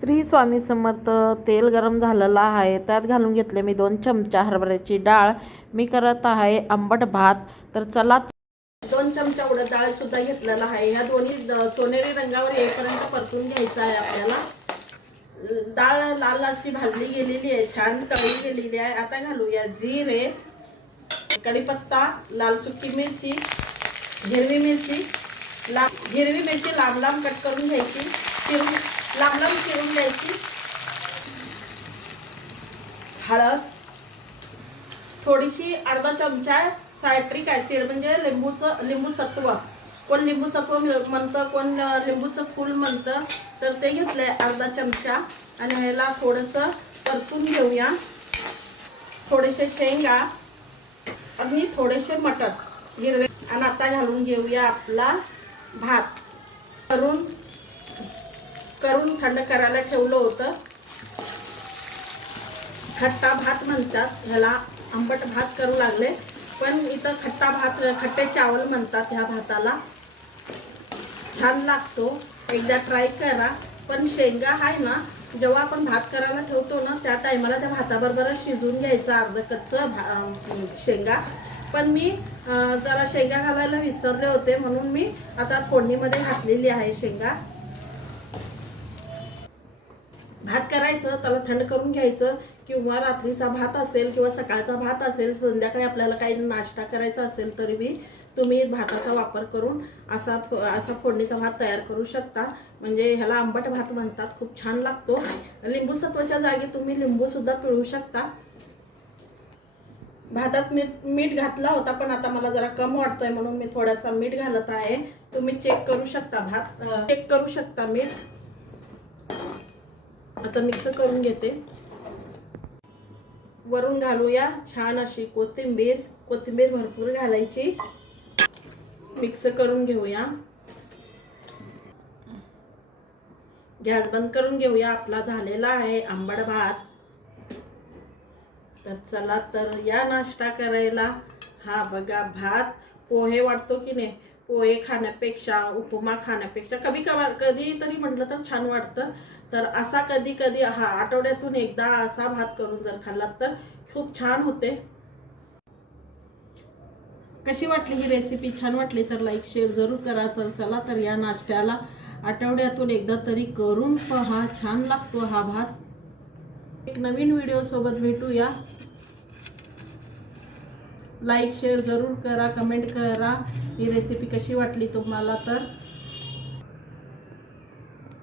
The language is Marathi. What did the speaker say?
श्री स्वामी समर्थ. तेल गरम झालेलं आहे, त्यात घालून घेतले मी 2 चमचा हरभऱ्याची डाळ. मी करत आहे आंबट भात. तर चला, 2 चमचा उडद डाळ सुद्धा घेतलेला आहे. ह्या दोन्ही सोनेरी रंगावर येईपर्यंत परतून घ्यायचं आहे आपल्याला. डाळ लाल अशी भाजली गेलेली आहे, छान तळली गेलेली आहे. आता घालूया जिरे, कढीपत्ता, लाल सुकी मिरची, हिरवी मिरची. हिरवी मिरची लांब लांब कट करून घ्यायची, लांब लांब चिरून घ्यायची. हळद थोडीशी, अर्धा चमचा सायट्रिक ॲसिड म्हणजे लिंबू सत्व. कोण लिंबू सत्व म्हणतं, कोण लिंबूचं फूल म्हणतं. तर ते घेतलंय अर्धा चमचा. आणि ह्याला थोडंसं परतून घेऊया. थोडेसे शेंगा आणि थोडेसे मटर हिरवे. आणि आता घालून घेऊया आपला भात. करून थंड करायला ठेवलं होतं. खट्टा भात म्हणतात ह्याला, आंबट भात करू लागले, पण इथं खट्टा भात, खट्टे चावल म्हणतात ह्या भाताला. छान लागतो, एकदा ट्राय करा. पण शेंगा आहे ना, जेव्हा आपण भात करायला ठेवतो ना, त्या टायमाला त्या भाताबरोबर शिजून घ्यायचं अर्ध कच्चं शेंगा. पण मी जरा शेंगा घालायला विसरले होते, म्हणून मी आता फोडणीमध्ये घातलेली आहे शेंगा. भात करायचं, त्याला थंड करून घ्यायचं. किंवा रात्रीचा भात असेल किंवा सकाळचा भात असेल, संध्याकाळी आपल्याला काही नाश्ता करायचा असेल तरी बी तुम्ही भाताचा वापर करून असा फोडणीचा भात तयार करू शकता. म्हणजे ह्याला आंबट भात म्हणतात, खूप छान लागतो. लिंबू सत्वाच्या जागी तुम्ही लिंबू सुद्धा पिळू शकता. भातात मीठ घातला होता, पण आता मला जरा कम वाटतोय म्हणून मी थोडासा मीठ घालत आहे. तुम्ही चेक करू शकता, चेक करू शकता मीठ. आता मिक्स करून घेते. वरून घालूया छान अशी कोथिंबीर भरपूर घालायची. मिक्स करून घेऊया. गॅस बंद करून घेऊया. आपला झालेला आहे आंबट भात. तर चला तर या नाश्ता करायला. हा बघा भात. पोहे वाटतो की नाही, पोहे खाण्यापेक्षा, उपमा खाण्यापेक्षा कधी तरी म्हटलं तर छान वाटतं. तर असा कधी हा आठवड्यातून एकदा असा भात करून जर खाल्लात तर खूप छान होते. कशी वाटली ही रेसिपी? छान वाटली तर लाईक शेअर जरूर करा. तर चला तर या नाश्त्याला आठवड्यातून एकदा तरी करून पहा, छान लागतो हा भात. एक नवीन व्हिडिओ सोबत भेटूया. लाईक शेअर जरूर करा, कमेंट करा ही रेसिपी कशी वाटली तुम्हाला. तर